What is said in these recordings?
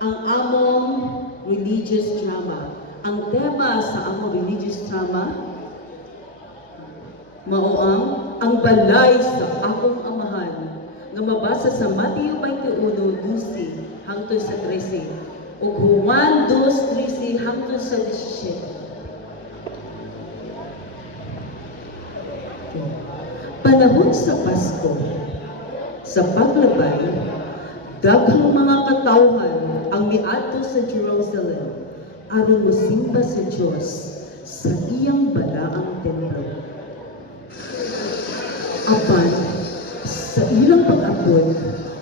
ang among religious drama. Ang tema sa among religious drama mao ang balay sa akong amahan nga mabasa sa Mateo 21:12 hangtod sa 13 ug Juan 2:13 hangtod sa 17. Panahon sa Pasko, sa paglabay, daghang mga katawhan ang miadto sa Jerusalem aron mosimba sa Dios sa iyang balaang templo. Apan, sa ilang pag-abot,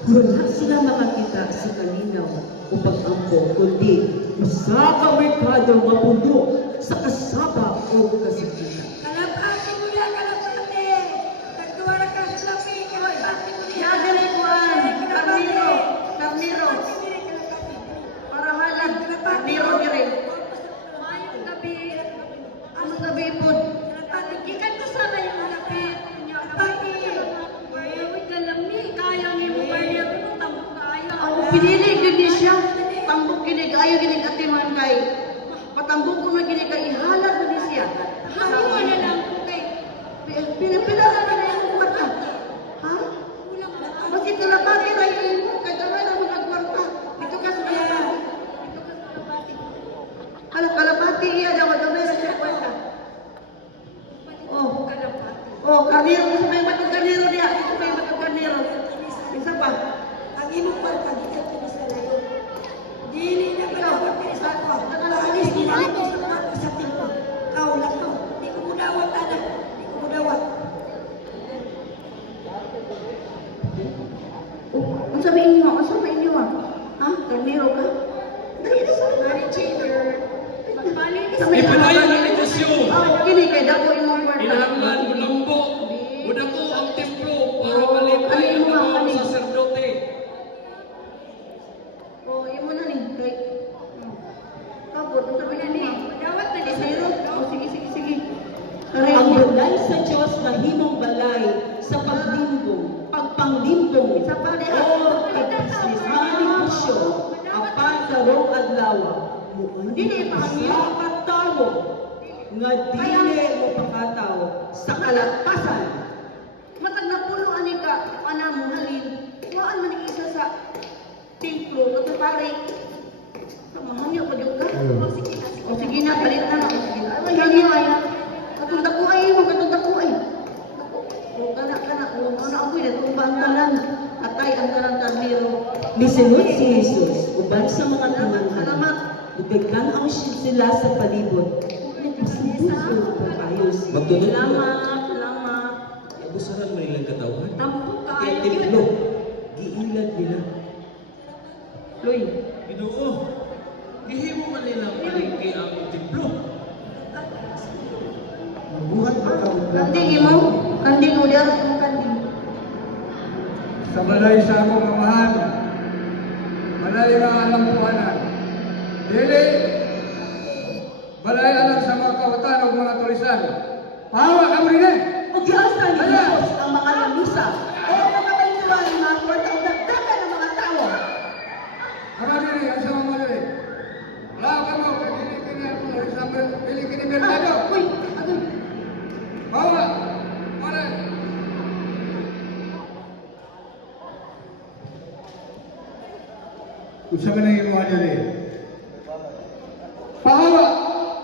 wala sila makakita sa kalinaw o pag-ampo, kundi usa ka merkado mapuno sa kasaba o kasakitan. Kalapati mo na, kalapati! Nagduwara ka sa lapi, kalapati mo niya! Nagalikuan, Carnero, Carnero. Para halag, Carnero ni rin. Mayong gabi. Ang gabi po. Kalapati, gikan ko sana yung lapi. Kalapati! Uy, galami, kaya ni mo kaya mo, tambok kaya. Ang pinili, gini siya. Tambok ginig, ayaw ginig atiman kay. Patambok ko na ginig kay ihalag mo ni siya. Hangyo na lang po kay. Pinapila na na yung kwarta. Ha? Bakit kalapati na yung mo? Kaya na lang mga kwarta. Ito ka sa kalapati. Kalapati iya daw. Ito na siya kwarta. Oh. Oh, Carnero. Isa pa yung matong Carnero niya. Isa pa yung matong Carnero. Isa pa. Ang imong kwarta, di ka ito sa layo. Dili na ka sa ko. Nakalalis, di na ko sa timpo. Kau lang ko. Di ko mudawat, anak. Di ko mudawat. Oh, ang sabi inyo? Ang sabi inyo? Ha? Carnero ka? Dali na sa Mari Changer. Magbalik Sa may Ipalayo ng negosyo. kini kay dako imong kwarta. Kinahanglan ulambo. Una ko ang templo para malipay ang mga saserdote. Oh, imo na ni. Kay Kapot, ang sabi niya ni. Dawat na di sa Carnero? Oh, sige. Ang Carnero. balay sa Dios mahimong balay sa paglimbong, pagpanglimbong Sa pa di o pag-business, mga negosyo, apan karong adlaw. Dili pa ang Sa katawo nga dili mo pakataw sa kalagpasan. Matag na puno ani ka panamo halin. Waan man isa sa templo o sa pare. Kamahangyo pa gyud ka. O sige na, palit na lang. Ay, hangyo ay. Katong dako ay, katong dako ay. O kana, o ano ako na itong bantalan. Atay ang talang Carnero. Misunod si Jesus, uban sa mga tinanghal. Salamat. Nagkanaw sila sa palibot. Nagpasubo pa kayo siya. Magtunod mo. Salamat. Abusaran mo nilang katawan. Tampok Kaya kayo. templo. Giilad nila. Loy. Ginoo. Gihimo man nilang palengke ang templo. Buhat pa ka Kanding imo? Kanding o diyan? Kanding. sa balay sa akong amahan. Balay nga alam puanan. Dili, balay alam sa mga kawatan o mga tulisan. Pahawa ka mo rin eh! O giasa ni Jesus ang mga lamisa o mga kainuan ng mga kwarta o dagdagan ng mga tao. Ama diri, ang sama mo diri. Wala ka mo, dili kini ako tulisan, dili kini merkado. Uy, agoy. Pahawa! Mana? Usa ka na yung mga diri. Pahawa!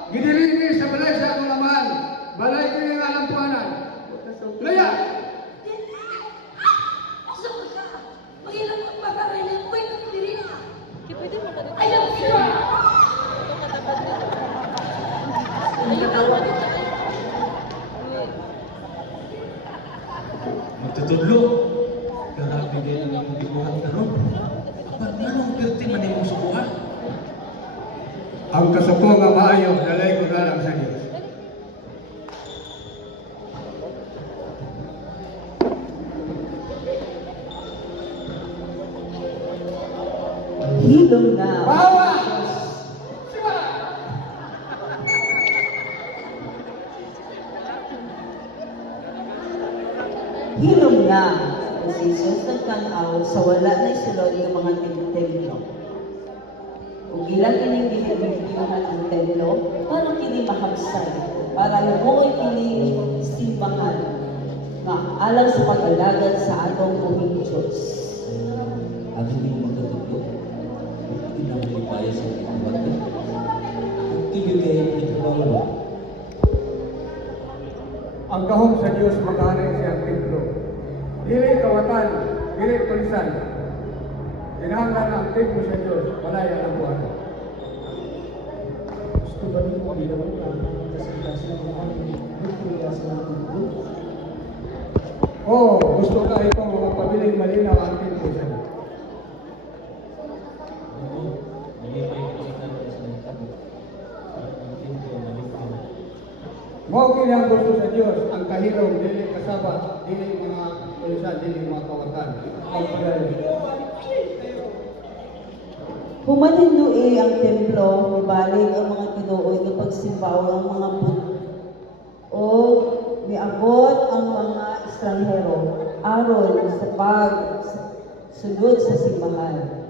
Gidili ni sa balay sa akong amahan. Balay ko yung alam puanan. Laya! Asa ko siya? Magilang magpakaroon ng kway ng diri na. Ayaw siya! Magtutudlo. Grabe din ang imong gibuhat karon. Apan nanong perti man imong subuhan? Ang kasuko nga maayo, dalay ko na lang sa Diyos. Hilom na. Pahawa! Hilom na. Si Jesus nagtanaw sa wala na sulod ng mga templo. Kung ilang kining gihilihan ang templo, para kini mahabsay, para lumoy kini simbahan, nga alang sa pag-alagad sa atong buhing Diyos. Ang hindi mo magkatutlo, hindi na malipaya sa pagkakawat. Ibigay ang ikaw. Ang kahong sa Diyos maghanay siyang templo. Dili kawatan, dili tulisan. Kinahanglan ang templo sa Diyos, walay ang buwan. Gusto ba niyo ang ginawa kasi ng mga nagtulias ng tulo? Oo, gusto ka itong mga pabiling malinaw ang templo sa Diyos. Mo kini ang gusto sa Diyos, ang kahilom, dili kasaba, dili mga tulisan, dili mga kawatan. Ang pagdali. Humanindui ang templo, mibalik ang mga tinuoy ng pagsimbaw ang mga o miabot ang mga estranghero aron sa pagsunod sa simbahan.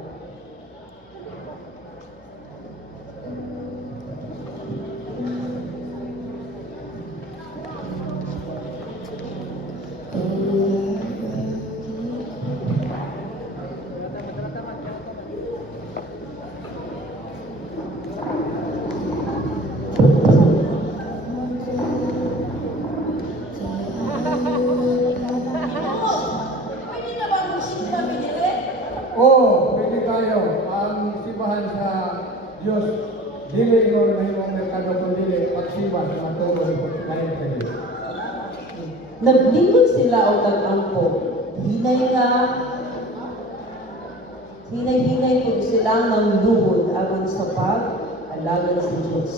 Pwede na ba magsimba binili? Oo, pwede tayo. Ang simbahan sa Diyos, dili yun na yung merkado kung dili pagsimba sa mga tuloy lain sa Diyos. Naglingon sila o nag-ampo. Hinay-hinay po sila ng luhod aron sa pag-alagad sa Diyos.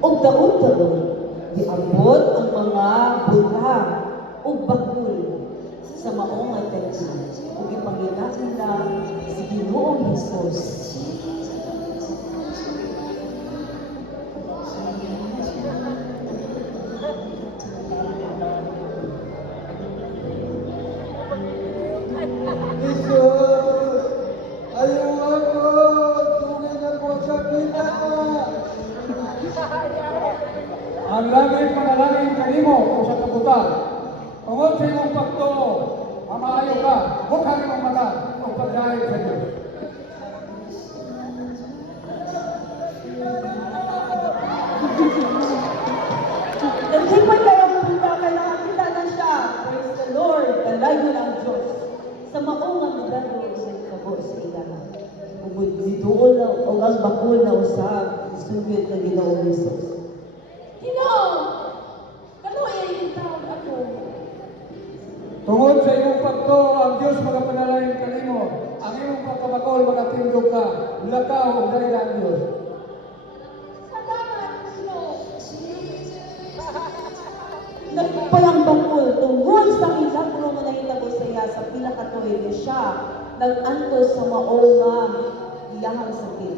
Og daon-daon, giabot ang mga buta o bakul sa maong nga templo ug ipanginak nila si Ginoong Hesus. Jesus, ayaw ako, tugin ako sa kita. Ang langit panalangin kanimo o sa kabutan. Tungod sa imong pagtuo, mamaayo ka, mukhang imong mata o pagdahil sa Diyos. Nagtipan kayo punta, kailangan kita na siya. Praise the Lord, kalayo ang Diyos. Sa maong nga magano sa kabo sa ilaha. Ugod dituol na o ang bakul na usab, sugod na Ginoong Hesus. Ginoo! Kano ay tawag ako? Tungod sa imong pagtuo, ang Diyos magapanalangin kanimo. Ang imong pagkabakol magatindog ka, lakaw o dahil ang Diyos. Salamat, Ginoo! Nagpayang bakul, tungkol sa milagro nga nahitabo sa iya sa pila ka tuig siya, nag-antos sa maong nga iyahang sakit.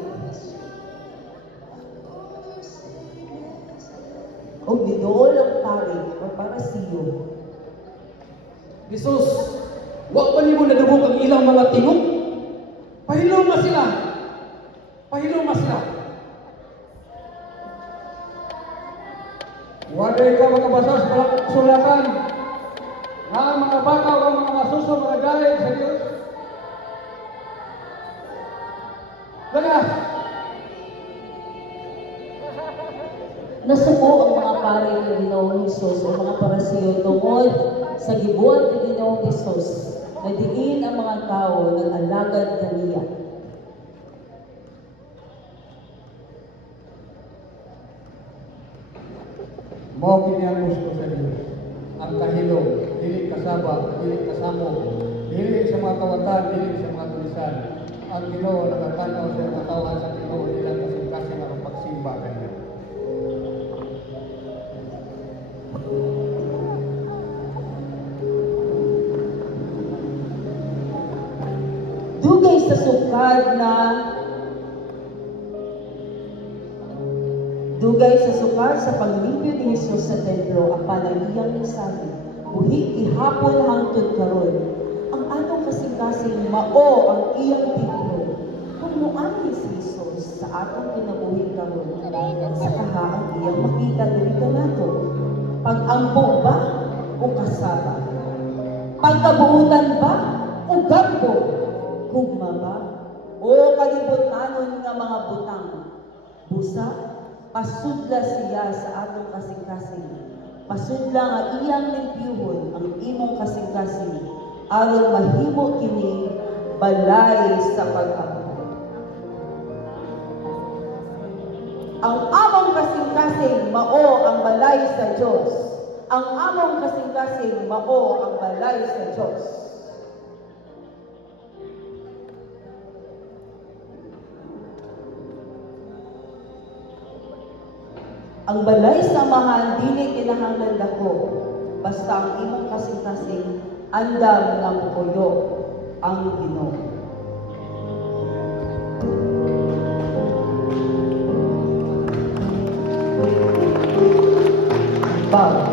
O bidool ang pari, o parasiyo. Jesus, wag pa niyo nadubog ang ilang mga tinok. Pahiloma sila. Pahiloma sila. Waday ka makabasa sa sulatan na ang mga bata o ang mga masuso mga dahil sa Diyos. Lagas! Nasuko ang mga pari ng Ginoong Hesus o mga parasiyo tungod sa gibuhat ni Ginoong Hesus na diin ang mga tao ng alagad kaniya. Mao kini ang gusto sa Diyos. Ang kahilom, dili kasaba, dili kasamo, dili sa mga kawatan, dili sa mga tulisan. Ang Ginoo nakatanaw sa mga tawhan sa Ginoo nila kasing-kasing ang pagsimba kaniya. Dugay sa sukad na Dugay sa sukar sa paglimpyo ni Jesus sa templo ang panagiyang nasabi, buhi ihapon hangtod karon. Ang atong kasing-kasing mao ang iyang templo. Kung muani si Jesus sa atong kinabuhi karon, sa kaha ang iyang makita diri kanato. Pag-ampo ba o kasaba? Pagkabuutan ba o gampo? Hugma ba o kalibutanon nga mga butang? Busa, pasudla siya sa atong kasing-kasing. Pasudla nga iyang limpyuhon ang imong kasing-kasing aron mahimo kini balay sa pag-ampo. Ang among kasing-kasing mao ang balay sa Dios. Ang among kasing-kasing mao ang balay sa Dios. Ang balay samahan dili kinahanglan dako, basta ang imong kasing-kasing andam nga mupuyo ang Ginoo. Bag.